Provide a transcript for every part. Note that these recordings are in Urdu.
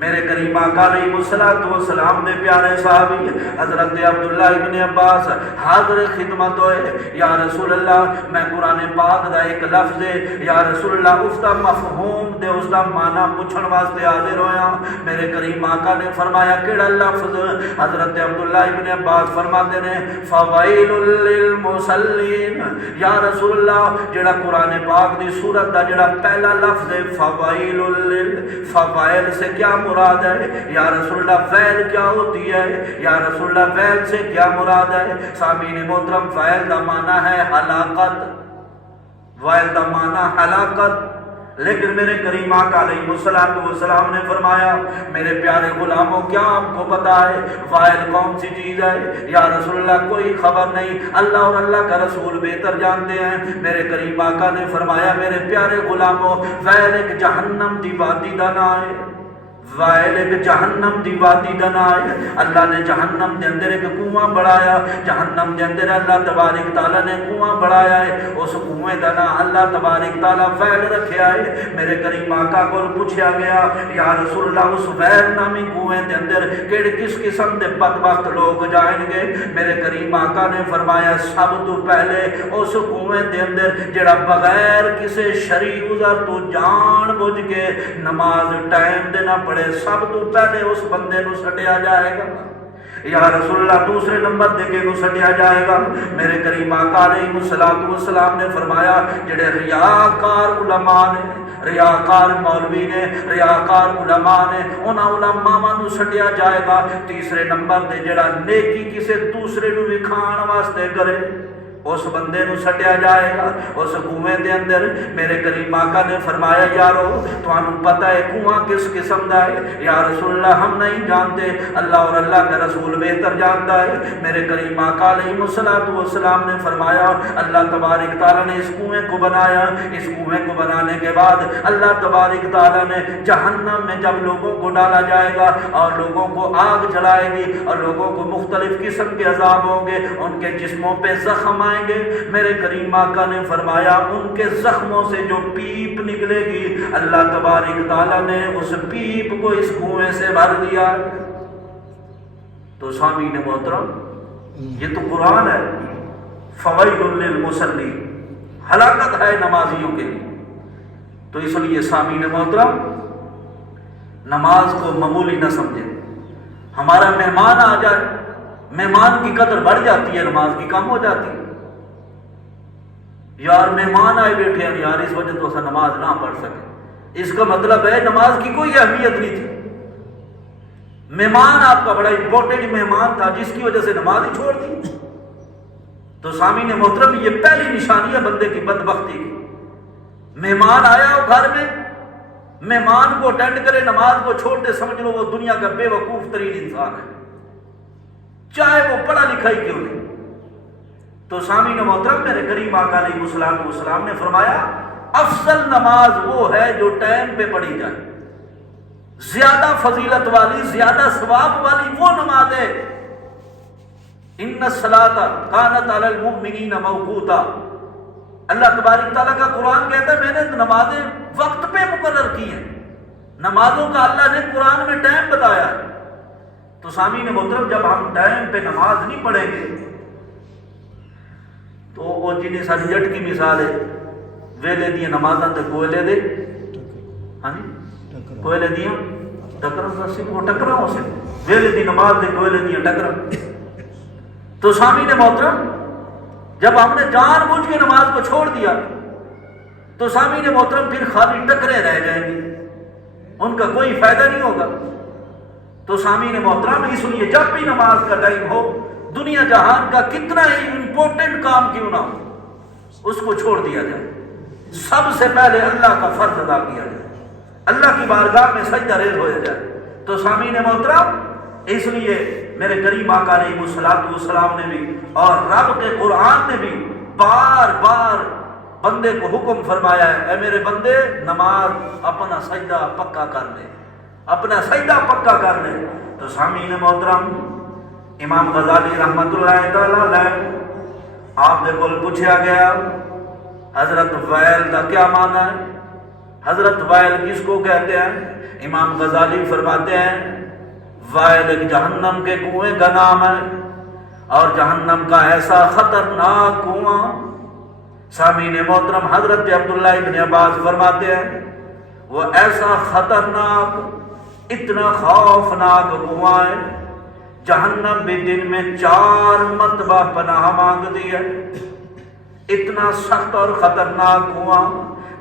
میرے کریم آقا علیہ الصلوۃ والسلام نے پیارے صحابی حضرت عبداللہ ابن عباس حاضر خدمت ہوئے، یا رسول اللہ میں قرآن پاک دا ایک لفظ ہے یا رسول اللہ اس دا مفہوم دے اس دا معنی پوچھن واسطے حاضر ہویا۔ میرے کریم آقا نے فرمایا کیڑا لفظ؟ حضرت عبداللہ ابن عباس فرماتے ہیں فویل للمصلین، یا رسول اللہ جڑا قرآن پاک دی سورت دا جڑا پہلا لفظ ہے فویل فوائل سے کیا مراد ہے؟ یا رسول اللہ فعل کیا ہوتی ہے؟ یا رسول اللہ فعل سے کیا مراد ہے؟ سامعین محترم فعل دا معنی ہے ہلاکت، فعل دا معنی ہلاکت، لیکن میرے کریم آقا علیہ السلام نے فرمایا میرے پیارے غلاموں کیا آپ کو پتا ہے فاعل کون سی چیز ہے؟ یا رسول اللہ کوئی خبر نہیں، اللہ اور اللہ کا رسول بہتر جانتے ہیں۔ میرے کریم آقا نے فرمایا میرے پیارے غلاموں فاعل ایک جہنم دی وادی دا نام ہے، فاعل ایک جہنم دی وادی دا نام ہے۔ اللہ نے جہنم دے اندر ایک کنواں بڑھایا، جہنم دے اندر اللہ تبارک تعالیٰ نے کنواں بڑھایا ہے، اس کنویں دا نام اللہ تبارک تعالیٰ فعل رکھیا ہے۔ میرے کریم آقا کو پوچھا گیا یا رسول اللہ اس فعل نامی کنویں دے اندر کیڑے کس قسم دے بدبخت لوگ جائیں گے؟ میرے کریم آقا نے فرمایا سب تو پہلے اس کنویں دے اندر جڑا بغیر کسی شرعی عذر تو جان بوجھ کے نماز ٹائم دے نہ پڑھے سب تو پہلے اس بندے نو سٹیا جائے گا۔ یا رسول اللہ دوسرے نمبر دے کے کو سٹیا جائے گا۔ میرے کریم آقا علیہ السلام نے فرمایا جڑے ریاکار علماء نے، ریاکار مولوی نے، ریاکار علماء نے، انہاں علماء نو سٹیا جائے گا۔ تیسرے نمبر دے جڑا نیکی کسے دوسرے نو وکھان واسطے کرے اس بندے نو سٹیا جائے گا اس کنویں دے اندر۔ میرے کریم آقا نے فرمایا یارو تانوں پتہ ہے کنواں کس قسم دا ہے؟ یا رسول اللہ ہم نہیں جانتے، اللہ اور اللہ کا رسول بہتر جانتا ہے۔ میرے کریم آقا علیہ السلام نے فرمایا اللہ تبارک تعالیٰ نے اس کنویں کو بنایا، اس کنویں کو بنانے کے بعد اللہ تبارک تعالیٰ نے جہنم میں جب لوگوں کو ڈالا جائے گا اور لوگوں کو آگ جلائے گی اور لوگوں کو مختلف قسم کے عذاب ہوں گے، ان کے جسموں پہ زخم آئیں گے۔ میرے کریم آقا نے فرمایا ان کے زخموں سے جو پیپ نکلے گی اللہ تبارک تعالیٰ نے اس پیپ کو اس کنویں سے بھر دیا۔ تو سامعین محترم یہ تو قرآن ہے، فویل للمصلین، ہلاکت ہے نمازیوں کے لیے۔ تو اس لیے سامعین محترم نماز کو معمولی نہ سمجھے۔ ہمارا مہمان آ جائے، مہمان کی قدر بڑھ جاتی ہے، نماز کی کم ہو جاتی ہے۔ یار مہمان آئے بیٹھے ہیں یار اس وجہ تو اسا نماز نہ پڑھ سکے، اس کا مطلب ہے نماز کی کوئی اہمیت نہیں تھی۔ مہمان آپ کا بڑا امپورٹنٹ مہمان تھا جس کی وجہ سے نماز ہی چھوڑ دی۔ تو سامعین محترم یہ پہلی نشانی ہے بندے کی بدبختی کی۔ مہمان آیا ہو گھر میں، مہمان کو اٹینڈ کرے، نماز کو چھوڑ دے، سمجھ لو وہ دنیا کا بے وقوف ترین انسان ہے، چاہے وہ پڑھا لکھا ہی کیوں نہیں۔ تو سامعین محترم میرے کریم آقا علیہ السلام نے فرمایا افضل نماز وہ ہے جو ٹائم پہ پڑھی جائے، زیادہ فضیلت والی، زیادہ ثواب والی وہ نماز ہے۔ ان الصلاۃ کانت علی المؤمنین موقوتا، اللہ تبارک تعالیٰ کا قرآن کہتا ہے میں نے نمازیں وقت پہ مقرر کی ہیں، نمازوں کا اللہ نے قرآن میں ٹائم بتایا ہے۔ تو سامعین محترم جب ہم ٹائم پہ نماز نہیں پڑھیں گے تو وہ جنہیں ساری جٹ کی مثال ہے ویلے دیا نمازاں تے کوئلے دے، ہاں جی کوئلے دیا ٹکرا سی وہ ٹکرا ہو سے ویلے دی نماز دے کوئلے دیا ٹکرا۔ تو سامعین محترم جب ہم نے جان بوجھ کے نماز کو چھوڑ دیا تو سامعین محترم پھر خالی ٹکرے رہ جائیں گے، ان کا کوئی فائدہ نہیں ہوگا۔ تو سامعین محترم اس لیے جب بھی نماز کا ٹائم ہو، دنیا جہان کا کتنا ہی امپورٹنٹ کام کیوں نہ ہو، اس کو چھوڑ دیا جائے، سب سے پہلے اللہ کا فرض ادا کیا جائے، اللہ کی بارگاہ میں سجدہ ریز ہو جائے۔ تو سامعین محترم اس لیے میرے کریم آقا علیہ السلام نے بھی اور رب کے قرآن نے بھی بار بار بندے کو حکم فرمایا ہے اے میرے بندے نماز اپنا سجدہ پکا کر لے، اپنا سجدہ پکا کر لے۔ تو سامعین محترم امام غزالی رحمت اللہ تعالیٰ علیہ آپ نے کل پوچھا گیا حضرت فعل کا کیا معنی ہے؟ حضرت وائل کس کو کہتے ہیں؟ امام غزالی فرماتے ہیں وائل ایک جہنم کے کنویں کا نام ہے، اور جہنم کا ایسا خطرناک کنواں، سامعین محترم حضرت عبداللہ ابن عباس فرماتے ہیں وہ ایسا خطرناک، اتنا خوفناک کنواں ہے، جہنم بھی دن میں 4 مرتبہ پناہ مانگتی ہے۔ اتنا سخت اور خطرناک کنواں،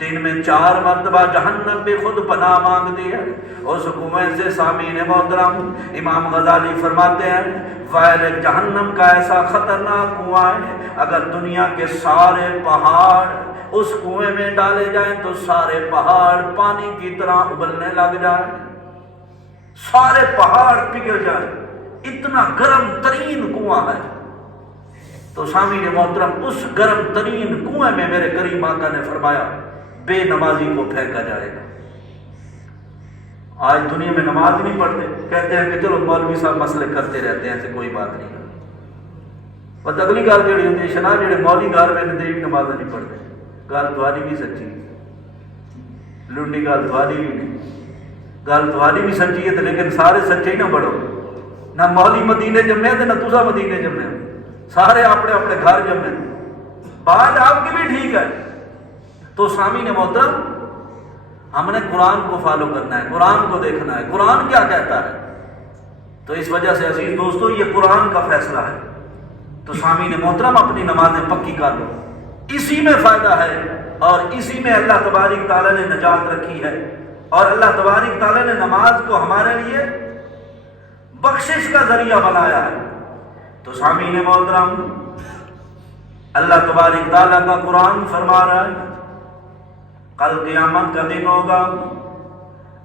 دن میں 4 مرتبہ جہنم بھی خود پناہ مانگتی ہے۔ اس کنویں سے سامعین محترم امام غزالی فرماتے ہیں وائل ایک جہنم کا ایسا خطرناک کنواں ہے، اگر دنیا کے سارے پہاڑ اس کنویں میں ڈالے جائیں تو سارے پہاڑ پانی کی طرح ابلنے لگ جائیں، سارے پہاڑ پگھل جائیں، اتنا گرم ترین کنواں ہے۔ تو سامعین محترم اس گرم ترین کنویں میں میرے کریم آقا نے فرمایا بے نمازی کو پھینکا جائے گا۔ آج دنیا میں نماز نہیں پڑھتے، کہتے ہیں کہ چلو مولوی صاحب مسئلے کرتے رہتے ہیں، ایسے کوئی بات نہیں۔ بس اگلی گل جہی ہوتی ہے شنا جڑے مولی گھر میں بھی نماز نہیں پڑھتے، گل تھوڑی بھی سچی، لنڈی گل تھوڑی بھی نہیں، گل تھوڑی بھی سچی ہے، لیکن سارے سچے ہی نہ بڑھو، نہ مولی مدینے جمے تے نہ تسا مدینے جمے، سارے اپنے اپنے گھر جمے، بات آپ کی بھی ٹھیک ہے۔ تو سامعین محترم ہم نے قرآن کو فالو کرنا ہے، قرآن کو دیکھنا ہے، قرآن کیا کہتا ہے۔ تو اس وجہ سے عزیز دوستو یہ قرآن کا فیصلہ ہے۔ تو سامعین محترم اپنی نمازیں پکی کر لو، اسی میں فائدہ ہے، اور اسی میں اللہ تبارک تعالیٰ نے نجات رکھی ہے، اور اللہ تبارک تعالیٰ نے نماز کو ہمارے لیے بخشش کا ذریعہ بنایا ہے۔ تو سامعین محترم اللہ تبارک تعالیٰ کا قرآن فرما رہا ہے کل قیامت کا دن ہوگا،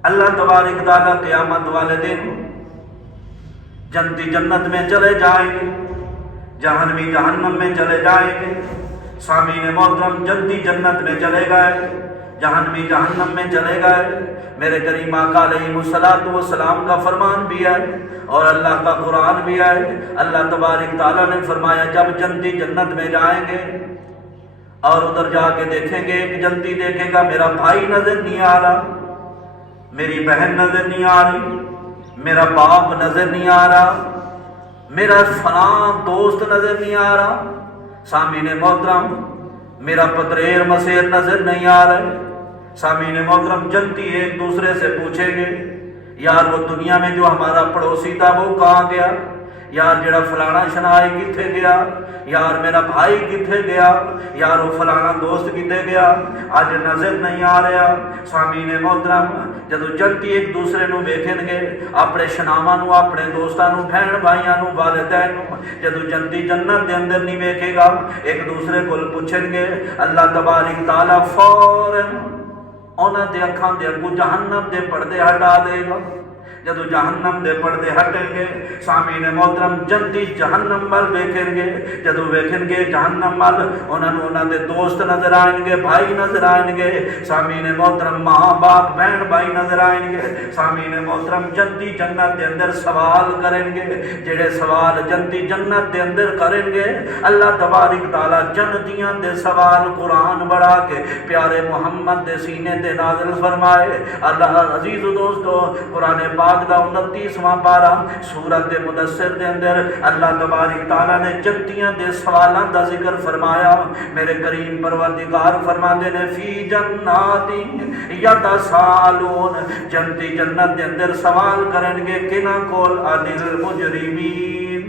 اللہ تبارک تعالیٰ قیامت والے دن جنتی جنت میں چلے جائیں گے، جہنمی جہنم میں چلے جائیں گے۔ سامعین محترم جنتی جنت میں چلے گئے، جہنمی جہنم میں چلے گئے، میرے کریم آقا علیہ الصلوۃ والسلام کا فرمان بھی ہے اور اللہ کا قرآن بھی ہے۔ اللہ تبارک تعالیٰ نے فرمایا جب جنتی جنت میں جائیں گے اور ادھر جا کے دیکھیں گے، ایک جنتی دیکھے گا میرا بھائی نظر نہیں آ رہا، میری بہن نظر نہیں آ رہی، میرا باپ نظر نہیں آ رہا، میرا فلاں دوست نظر نہیں آ رہا، سامعین محترم میرا پتریر مسیر نظر نہیں آ رہے۔ سامعین محترم جنتی ایک دوسرے سے پوچھیں گے یار وہ دنیا میں جو ہمارا پڑوسی تھا وہ کہاں گیا، یار جڑا فلانا شنائی کتھے گیا، یار میرا بھائی کتھے گیا، یار وہ فلانا دوست کتھے گیا، آج نظر نہیں آ رہا۔ سامعین محترم جدو جنتی ایک دوسرے نو ویکھن گے، اپنے شناواں نو، اپنے دوستاں نو، بہن بھائیاں نو، والدین نو، جدو جنتی جنت دے اندر نہیں ویکھے گا، ایک دوسرے کو پوچھیں گے، اللہ تبارک تعالیٰ فوراً انہاں دے اکھاں دے اگوں جہنم دے پردے ہٹا دے گا۔ جدو جہنم دے پردے ہٹیں گے، سامعین محترم جنتی جہنم وال ویکھیں گے، جدو ویکھیں گے جہنم وال انہاں دے دوست نظر آئیں گے، بھائی نظر آئیں گے، سامعین محترم ماں باپ بہن بھائی نظر آئیں گے۔ سامعین محترم جنتی جنت دے اندر سوال کریں گے، جڑے سوال جنتی جنت دے اندر کریں گے، اللہ تبارک تعالیٰ جنتیاں دے سوال قرآن بڑھا کے پیارے محمد دے سینے تے نازل فرمائے۔ اللہ عزیز دوستو قرآن پاک دا 29واں پارہ سورۃ مدثر دے اندر اللہ تبارک تعالیٰ نے جنتیاں دے سوالاں دا ذکر فرمایا۔ میرے کریم پروردگار فرماتے نے فی جنات یتساءلون، جنتی جنت دے اندر سوال کرن گے کنہاں کول، عن المجرمین۔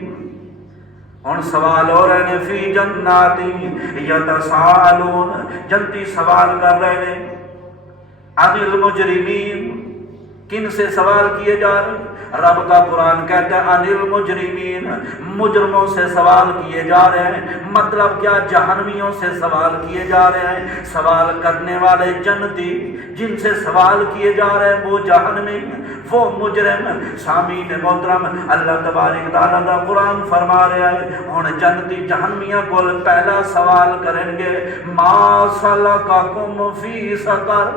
ہن سوال ہو رہے ہیں فی جنات یتساءلون، جنتی سوال کر رہے ہیں عن المجرمین، کن سے سوال کیے جا رہے ہیں؟ رب کا قرآن کہتا ہے عن المجرمین، مجرموں سے سوال کیے جا رہے ہیں۔ مطلب کیا؟ جہنمیوں سے سوال کیے جا رہے ہیں۔ سوال کرنے والے جنتی، جن سے سوال کیے جا رہے ہیں وہ جہنمی، وہ مجرم۔ سامعین محترم اللہ تبارک تعالیٰ دا قرآن فرما رہا ہے ہن جنتی جہنمیاں کول پہلا سوال کریں گے ما سلککم فی سقر،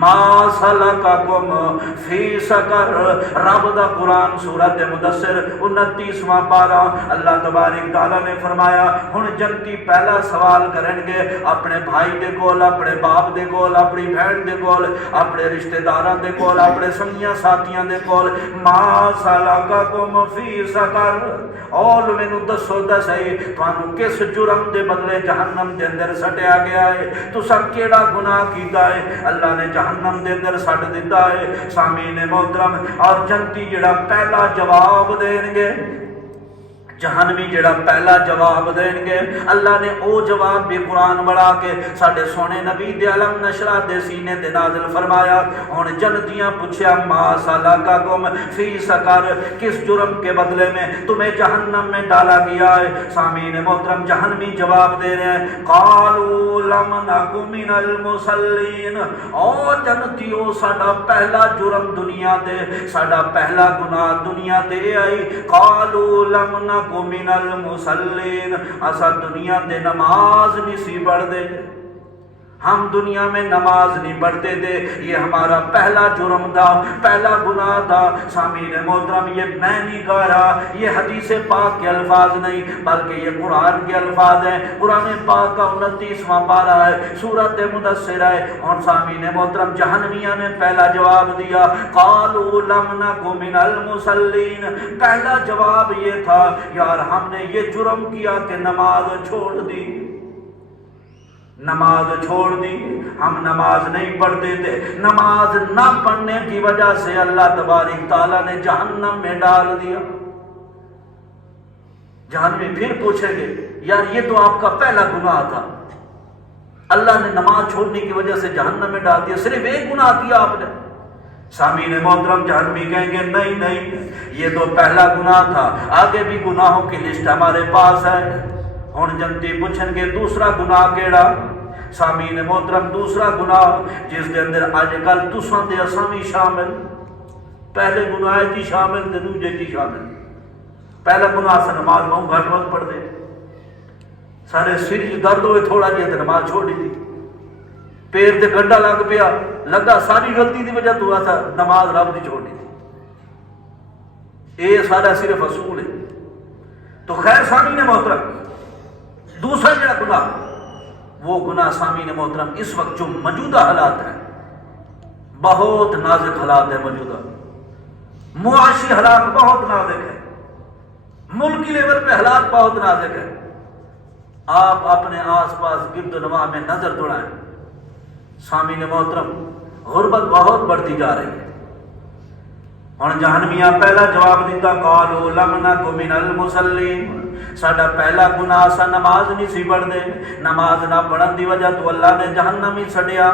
ما سلککم فی سقر، رب دا قرآن سورۃ مدثر 29واں پارہ، اللہ تبارک تعالیٰ نے فرمایا ہن جنتی پہلا سوال کرن گے اپنے بھائی دے کول، اپنے باپ دے کول، اپنی بہن دے کول، اپنے رشتہ داراں دے کول، اپنے سنگیاں ساتھیاں دے کول، ما سلککم فی سقر، اول مینوں دسو دسئی تانوں کس جرم دے بدلے جہنم دے اندر سٹیا گیا ہے، تساں کیڑا گناہ کیتا ہے، اللہ نے جہنم دے اندر سٹ دیتا ہے۔ سامعین محترم، اور جنتی جڑا پہلا جواب دین گے، جہنمی جڑا پہلا جواب دین گے، اللہ نے او جواب بھی قرآن بڑھا کے ساڈے سونے نبی دے علم نشرہ دے سینے دے نازل فرمایا۔ ہن جنتیاں پوچھیا ما سلککم فی سقر، کس جرم کے بدلے میں تمہیں جہنم میں ڈالا گیا ہے؟ سامعین محترم، جہنمی جواب دے رہے ہیں قالوا لم نک من المصلین، او جنتیو ساڈا پہلا جرم دنیا دے، ساڈا پہلا گناہ دنیا دے آئی، قالوا لم نک من المصلین، اسا دنیا دے نماز نہیں سی پڑھ دے، ہم دنیا میں نماز نہیں پڑھتے تھے، یہ ہمارا پہلا جرم تھا، پہلا گناہ تھا۔ سامعین محترم، یہ میں نہیں کہہ رہا، یہ حدیث پاک کے الفاظ نہیں بلکہ یہ قرآن کے الفاظ ہیں۔ قرآن پاک کا 29واں پارہ ہے، سورۃ مدثر ہے۔ اور سامعین محترم، جہنمیہ نے پہلا جواب دیا قالوا لم نک من المصلین، پہلا جواب یہ تھا یار ہم نے یہ جرم کیا کہ نماز چھوڑ دی، نماز چھوڑ دی، ہم نماز نہیں پڑھتے تھے، نماز نہ پڑھنے کی وجہ سے اللہ تبارک تعالیٰ نے جہنم میں ڈال دیا۔ جہنمی پھر پوچھیں گے یار یہ تو آپ کا پہلا گناہ تھا، اللہ نے نماز چھوڑنے کی وجہ سے جہنم میں ڈال دیا، صرف ایک گناہ کیا آپ نے۔ سامعین محترم، جہنمی کہیں گے نہیں نہیں، یہ تو پہلا گناہ تھا، آگے بھی گناہوں کی لسٹ ہمارے پاس ہے۔ ہن جنتی پوچھیں گے دوسرا گناہ کیڑا؟ سامعین محترم، دوسرا گناہ جس دے اندر اج کل تساں تے اساں بھی شامل، پہلے گناہ کی شامل تے دوجے کی شامل۔ پہلا گناہ سے نماز بہت گھٹ وقت پڑھ دے، سارے سر درد ہوئے تھوڑا جہا تے نماز چھوڑی دی، پیر تے گنڈا لگ پیا، لگا ساری غلطی دی وجہ تو ایسا نماز رب دی چھوڑی تھی۔ یہ سارا صرف اصول ہے۔ تو خیر سامعین محترم، دوسرا جڑا گناہ، وہ گناہ سامعین محترم اس وقت جو موجودہ حالات ہیں، بہت نازک حالات ہیں، موجودہ معاشی حالات بہت نازک ہیں، ملکی لیول پہ حالات بہت نازک ہیں۔ آپ اپنے آس پاس گرد و نواح میں نظر دوڑائیں، سامعین محترم غربت بہت بڑھتی جا رہی ہے۔ اور جہنمیہ پہلا جواب دیتا قالوا لم نک من المصلین، ساڈا پہلا گناہ سا نماز نہیں سی پڑھ دے، نماز نہ پڑھن دی وجہ تو اللہ نے جہنم ہی سڑیا۔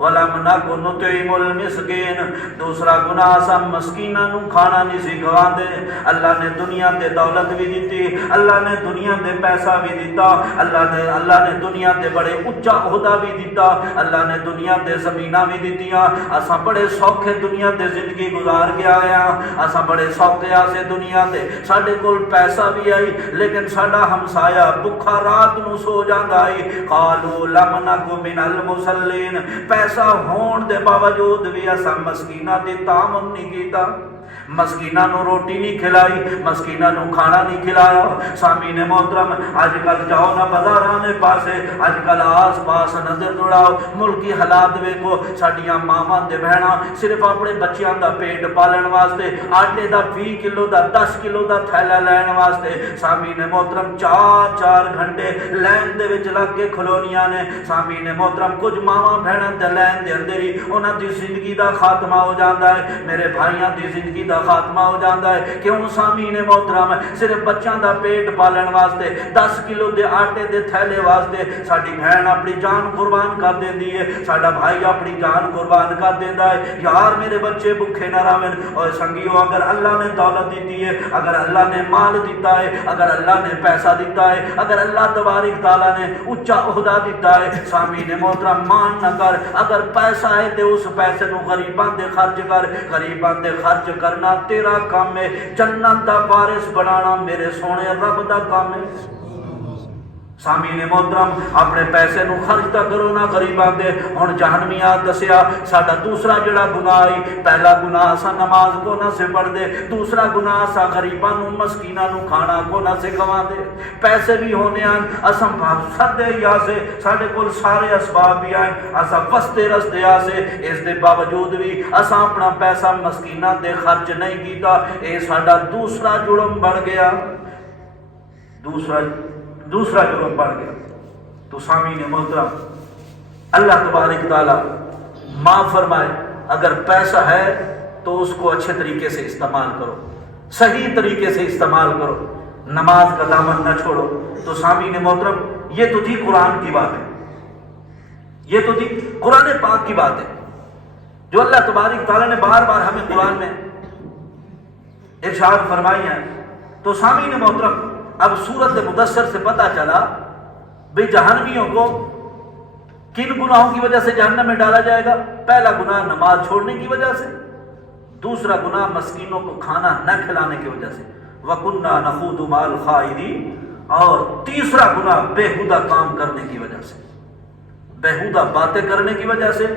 وَلَمْ نَكُ نُطْعِمُ الْمِسْكِينَ، دوسرا گناہ سا مسکیناں نو کھانا نہیں سی کھواندے۔ اللہ نے دنیا تے دولت بھی دیتی، اللہ نے دنیا تے پیسہ بھی دیتا، اللہ نے دنیا تے بڑے اونچا عہدہ بھی دیتا، اللہ نے دنیا تے زمیناں بھی دیتیاں، اساں بڑے سوکھے دنیا تے زندگی گزار کے آئے ہاں، اساں بڑے سوکھے آسے دنیا تے، ساڈے کول پیسہ بھی آئی لیکن ساڈا ہمسایا بھکھا رات نو سو جاندا ہے۔ قالوا لم نک من المصلین، پیسہ ہون دے باوجود بھی اساں مسکیناں دی تعاون نہیں کیتا، مسکیناں نو روٹی نہیں کھلائی، مسکیناں نو کھانا نہیں کھلایا۔ سامعین محترم، اج کل جاؤ نا بازاراں دے پاسے، اج کل آس پاس نظر دوڑاؤ، ملکی حالات ویکھو، ساڈیاں ماواں تے بہناں صرف اپنے بچیاں دا پیٹ پالن واسطے آٹے دا 20 کلو دا 10 کلو دا تھیلا لین واسطے سامعین محترم 4 گھنٹے لائن دے وچ لگ کے کھلونیاں نے۔ سامعین محترم، کچھ ماواں بہناں تے لائن دے اندر ہی انہاں دی زندگی دا خاتمہ ہو جاندا ہے، میرے بھائیاں دی زندگی دا خاتمہ ہو جاتا ہے۔ کیوں سامعین محترم؟ صرف بچوں دا پیٹ پالن واسطے 10 کلو دے آٹے دے تھیلے واسطے ساڈی بہن اپنی جان قربان کر دیندی ہے، ساڈا بھائی اپنی جان قربان کر دیندا ہے۔ یار میرے بچے بھوکے نہ رہن۔ اور سنگیو، اگر اللہ نے دولت دیتی ہے، اگر اللہ نے مال دیتا ہے، اگر اللہ نے پیسہ دیتا ہے، اگر اللہ تبارک تعالیٰ نے اونچا عہدہ دیتا ہے، سامعین محترم مان نہ کر، اگر پیسہ ہے تو اس پیسے نو غریباں دے خرچ کر، غریباں دے خرچ کرنا تیرا کام ہے، جنت دا وارث بنانا میرے سونے رب دا کام ہے۔ سامعین محترم اپنے پیسے نو خرچتا کرو نہ غریباں دے. ہن جہنمیاں دسیا ساڈا دوسرا جڑا گناہ ہے، پہلا گناہ اساں نماز کو نہ سے پڑھ دے، دوسرا گناہ اساں غریباں نو مسکیناں نو کھانا کو نہ سے کھوا دے. پیسے بھی ہونے ہیں اساں سدے یا سے ساڈے کول سارے اسباب بھی ہیں، اساں وستے رستے آ سے، اس دے باوجود بھی اساں اپنا پیسہ مسکیناں دے خرچ نہیں کیتا. اے ساڈا دوسرا جرم بڑھ گیا، دوسرا جرم بڑھ گیا. تو سامعین محترم اللہ تبارک تعالی معاف فرمائے، اگر پیسہ ہے تو اس کو اچھے طریقے سے استعمال کرو، صحیح طریقے سے استعمال کرو، نماز کا دامن نہ چھوڑو. تو سامعین محترم یہ تو تھی قرآن کی بات ہے، یہ تو تھی قرآن پاک کی بات ہے جو اللہ تبارک تعالیٰ نے بار بار ہمیں قرآن میں ارشاد فرمائی ہے. تو سامعین محترم اب سورت مدثر سے پتہ چلا بھئی جہنمیوں کو کن گناہوں کی وجہ سے جہنم میں ڈالا جائے گا. پہلا گناہ نماز چھوڑنے کی وجہ سے، دوسرا گناہ مسکینوں کو کھانا نہ کھلانے کی وجہ سے، وَكُنَّا نَخُوضُ مَعَ الْخَائِضِينَ، اور تیسرا گناہ بےہودہ کام کرنے کی وجہ سے، بےہودہ باتیں کرنے کی وجہ سے،